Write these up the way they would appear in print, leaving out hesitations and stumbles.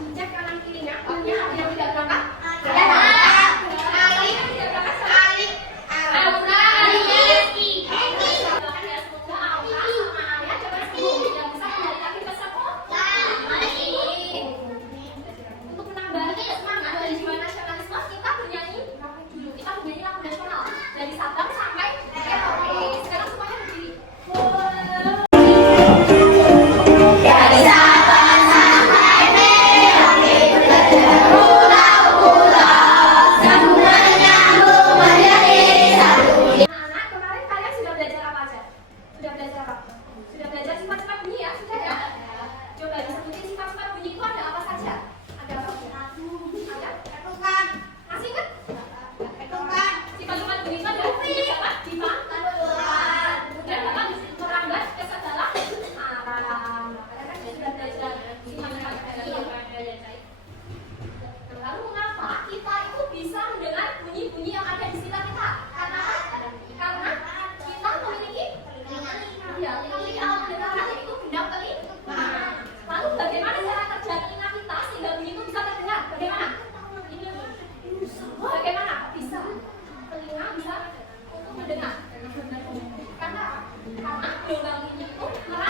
dicek kanan kirinya. Ada yang tidak berangkat?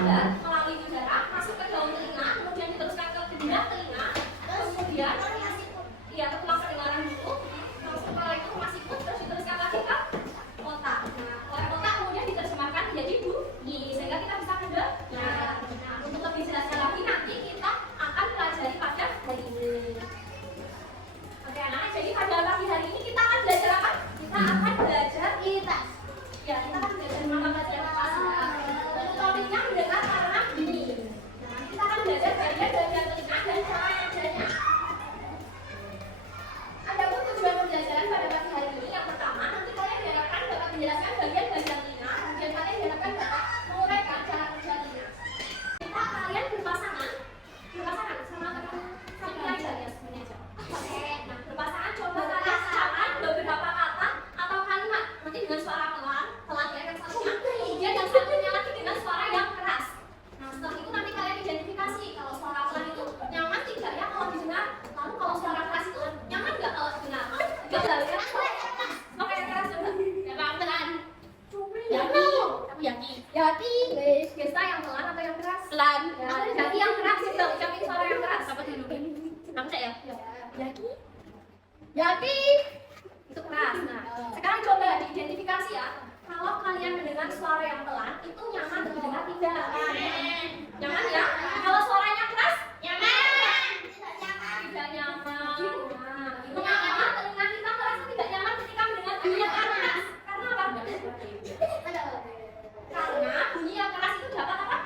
Melalui udara masuk ke daun telinga, kemudian diteruskan ke gendak telinga, kemudian ya ke tulang pendengaran dulu, terus setelah itu masih ikut, terus diteruskan lagi ke otak. Nah, oleh otak kemudian diterjemahkan menjadi bunyi sehingga kita bisa mendengar. Nah, untuk lebih jelasnya lagi nanti kita akan pelajari pada hari ini. Oke, anak, jadi pada pagi hari ini kita akan belajar apa? Kita akan belajar itas. Ya, kita akan belajar mata pelajaran apa? Topiknya mendengar karena bunyi. Nah, kita akan belajar bagian-bagian telinga dan cara kerjanya. Adapun tujuan pembelajaran pada pagi hari ini, yang pertama, nanti kalian diharapkan dapat menjelaskan bagian-bagian telinga, kemudian kalian diharapkan dapat menguraikan cara kerja telinga. Kita kalian berpasangan sama teman satu aja ya sebenarnya. Nah, berpasangan coba kalian ucapkan beberapa kata atau kalimat nanti dengan suara pelan ya yang satunya, kemudian yang satunya lagi dengan suara yang keras. Nah, setelah itu nanti kalian identifikasi kalau suara pelan itu nyaman tidak ya kalau didengar, lalu kalau suara keras itu nyaman nggak kalau didengar. Enggak lah ya. Oke, keras coba. Ya pelan. Yati, tapi Yati, guys, Gesta yang pelan atau yang keras? Pelan. Ya, Yati yang keras, coba ucapin suara yang keras. Apa dulu? Aku ya. Yati. Itu keras. Nah, sekarang coba diidentifikasi ya. Kalau kalian mendengar suara yang pelan, itu nyaman didengar tidak? Nyaman ya? Kalau suaranya keras? Nyaman. Tidak nyaman. Mengapa telinga kita merasa tidak nyaman ketika mendengar bunyi yang keras? Karena apa? Karena bunyi yang keras itu dapat apa?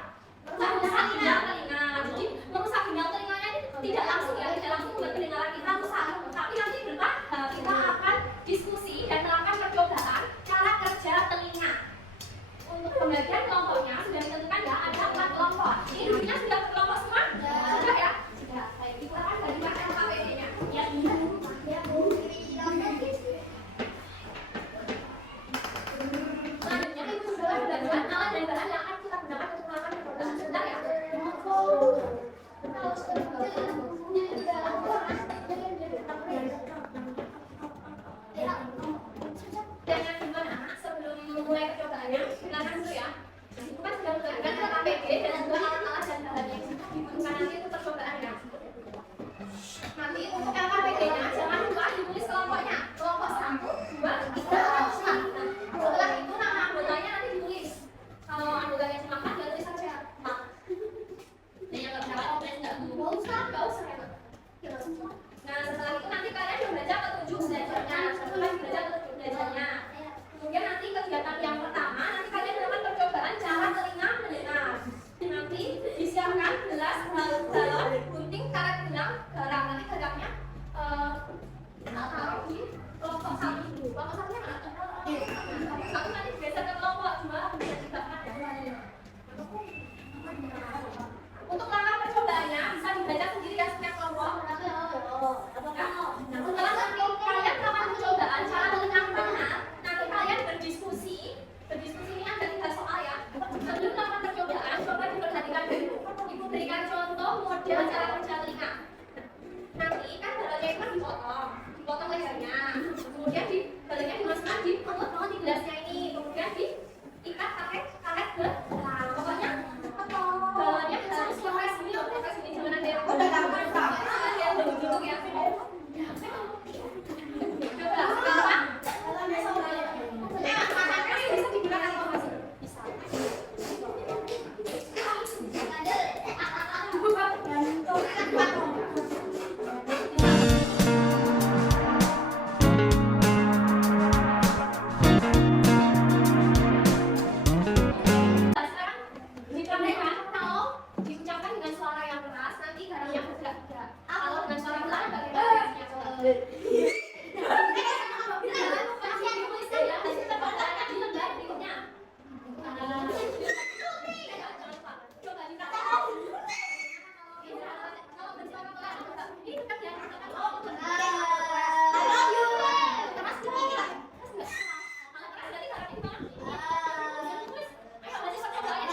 Merusak ginjal telinga. Jadi merusak ginjal telinganya itu tidak langsung ya, tidak langsung membuat pendengaran kita rusak. Tapi nanti bertahap kita akan diskusi dan melakukan percobaan cara kerja telinga. Untuk pembagian kelompoknya sudah ditentukan ya, ada 4 kelompok. Ini dulunya sudah berkelompok semua? Sudah ya? Sudah. Baik, kita akan bagikan LKPD-nya. Ya. Selanjutnya itu sudah buat alat dan bahan yang akan kita gunakan untuk melakukan percobaan. Sebentar ya. Jangan gimana sebelum memulai percobaannya, silakan dulu ya. Itu kan sudah menggunakan LKPD dan juga alat-alat dan bahan yang dibutuhkan nanti untuk percobaan ya. Nanti untuk LKPD-nya jangan lupa ditulis kelompoknya. Kelompok 1, 2, 3, 4. Nah, setelah itu nama anggotanya nanti ditulis. Kalau anggotanya cuma 4, ya tulis saja 4. Dan yang nggak bisa komplain nggak usah ya. Nah, setelah itu nanti kalian membaca petunjuk belajarnya. Setelah belajar petunjuk belajarnya, kemudian nanti kegiatan yang pertama, nanti kalian melakukan percobaan cara telinga mendengar. Nanti disiapkan gelas, galon, gunting, karet benang, garam. Nanti garamnya taruh di kelompok 1 dulu. Kelompok 1-nya mana? Kelompok 1 nanti geser ke kelompok 2, bisa dibakar ya. Untuk langkah percobaannya bisa dibaca sendiri ya setiap kelompok. Nah, setelah nanti kalian melakukan percobaan cara telinga mendengar, nanti kalian berdiskusi tidak. Kalau dengan suara pelan bagaimana reaksinya coba? Masih yang dituliskan ya, hasil pertanyaannya di lembar berikutnya. Jangan lupa. Coba dikatakan. Kalau bersuara pelan, ini tetap yang katakan oh betul. I love you. Keras sedikit. Kalau keras berarti suara gimana? Ayo masih percobaan ya.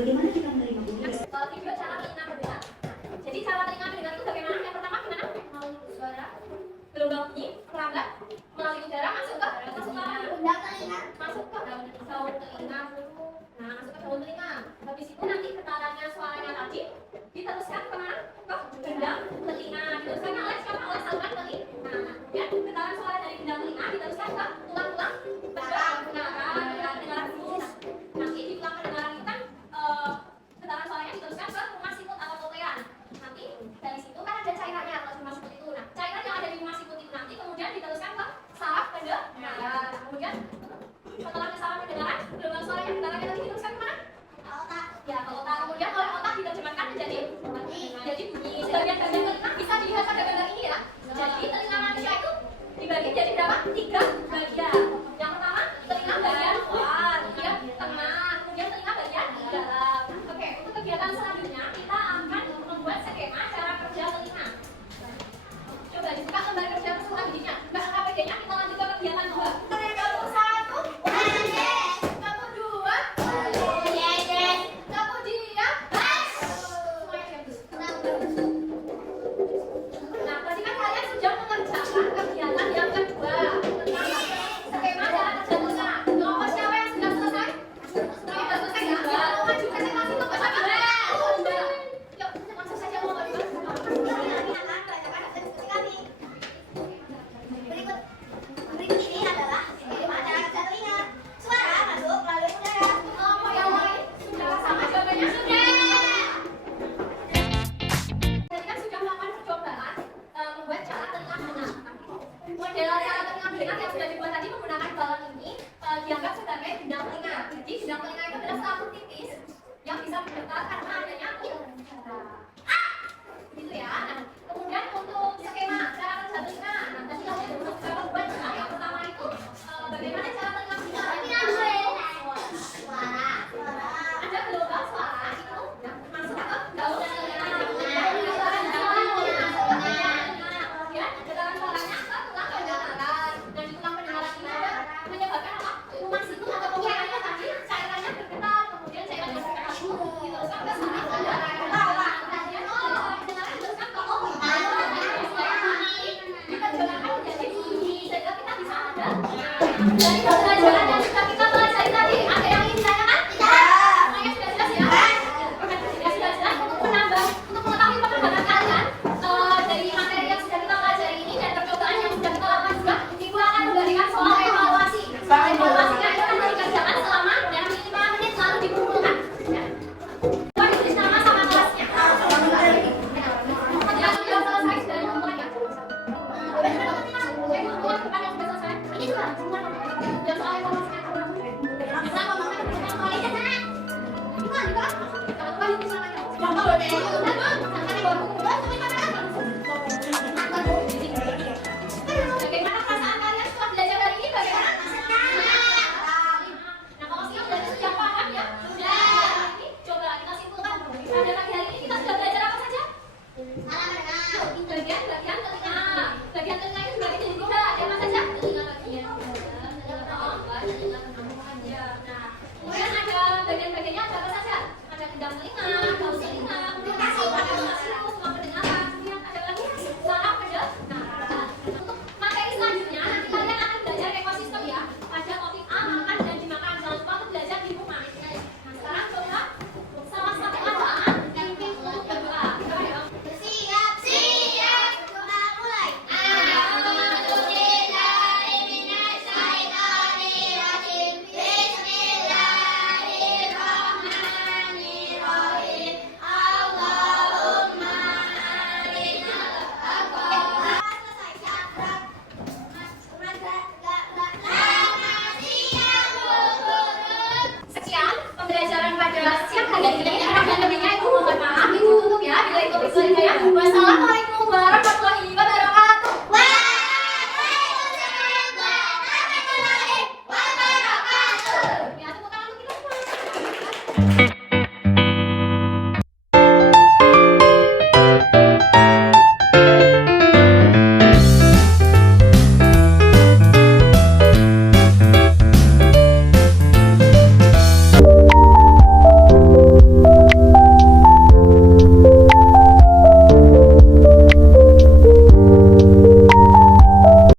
Bagaimana kita menerima bunyi? Video cara telinga mendengar. Jadi cara telinga mendengar itu bagaimana? Yang pertama gimana? Melalui suara, gelombang bunyi, pelambat, melalui udara masuk ke daun telinga, masuk ke daun telinga. Nah, masuk ke daun telinga. Habis itu nanti getarannya suaranya tadi diteruskan kemana? Ke gendang telinga. Diteruskan oleh siapa? Oleh saluran telinga. Nah, kemudian getaran suara dari gendang telinga diteruskan ke tulang-tulang pendengaran dulu. Nanti di tulang pendengaran itu kan getaran suaranya diteruskan ke rumah sikut atau koklean. Nanti dari situ kan ada cairannya kalau rumah sikut itu. Nah, cairan yang ada di rumah sikut itu nanti kemudian diteruskan ke saraf pendengaran. Nah, kemudian setelah ke saraf pendengaran, gelombang suaranya getarannya tadi diteruskan kemana? Otak. Ya, ke otak. Kemudian oleh otak diterjemahkan menjadi bunyi. Bagian-bagian telinga bisa dilihat pada gambar ini ya. Jadi telinga manusia itu dibagi jadi berapa? 3 bagian. Yang pertama telinga bagian luar, kemudian tengah, kemudian telinga bagian dalam. Oke, untuk kegiatan selanjutnya kita akan membuat skema cara kerja telinga. Coba dibuka lembar kerja selanjutnya. Mbak KPD-nya kita lanjut ke kegiatan 2. Kamu 1, kamu 2, kemudian nah, berarti kan kalian sudah mengerjakan kegiatan yang kedua tentang skema cara kerja telinga. Kelompok siapa yang sudah selesai? Sudah selesai ya? Ya, mau maju presentasi kelompok siapa? Yuk, langsung saja kelompok 2. Berikut ini adalah skema cara kerja telinga. Suara masuk melalui udara. Kelompok yang lain sudah sama jawabannya? Sudah. Tadi kan sudah melakukan percobaan membuat cara telinga mendengar. Model cara telinga mendengar yang sudah dibuat tadi menggunakan balon ini dianggap sebagai gendang telinga. Jadi gendang telinga itu adalah selaput tipis yang bisa bergetar karena adanya udara. Gitu ya. Nah, kemudian untuk skema cara kerja telinga. Nah, tadi kamu sudah membuat ya. Yang pertama itu bagaimana cara telinga mendengar? Suara. Ada gelombang suara itu masuk ke daun telinga. Kemudian getaran suaranya ke tulang pendengaran. Dan di tulang pendengaran ini ada menyebabkan apa? Rumah situ atau kokleannya tadi cairannya bergetar, kemudian cairan bergetar diteruskan ke saraf pendengaran. Kemudian pendengaran diteruskan ke otak. Diterjemahkan menjadi bunyi sehingga kita bisa mendengar. Dari pembelajaran yang sudah kita pelajari tadi, ada yang ingin ditanyakan? Semuanya sudah jelas ya? Oke, sudah jelas untuk menambah, untuk mengetahui perkembangan kalian dari materi yang sudah kita pelajari ini dan percobaan yang sudah kita lakukan juga, Ibu akan memberikan soal evaluasi. Evaluasinya itu akan dikerjakan selama dalam 5 menit lalu dikumpulkan. Ya. Ditulis nama sama kelasnya. Selanjutnya bagian telinga